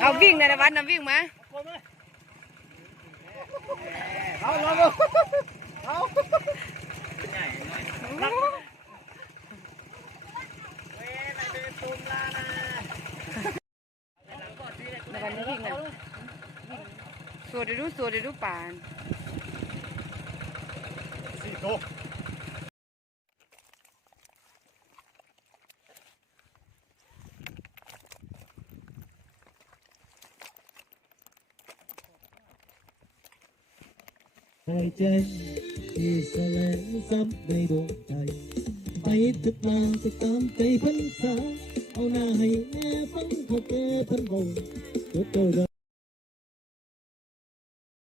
เอาวิ่งในวันน้ำวิ่งมาเอาในวันนี้วิ่งนะสวดดูป่านหายใจที่แสลงซ้ำในดวงใจไปถึกลางติดตามใจพันษาเอาหน้าให้แม่ฟังเขาแก่พันบ่งตัว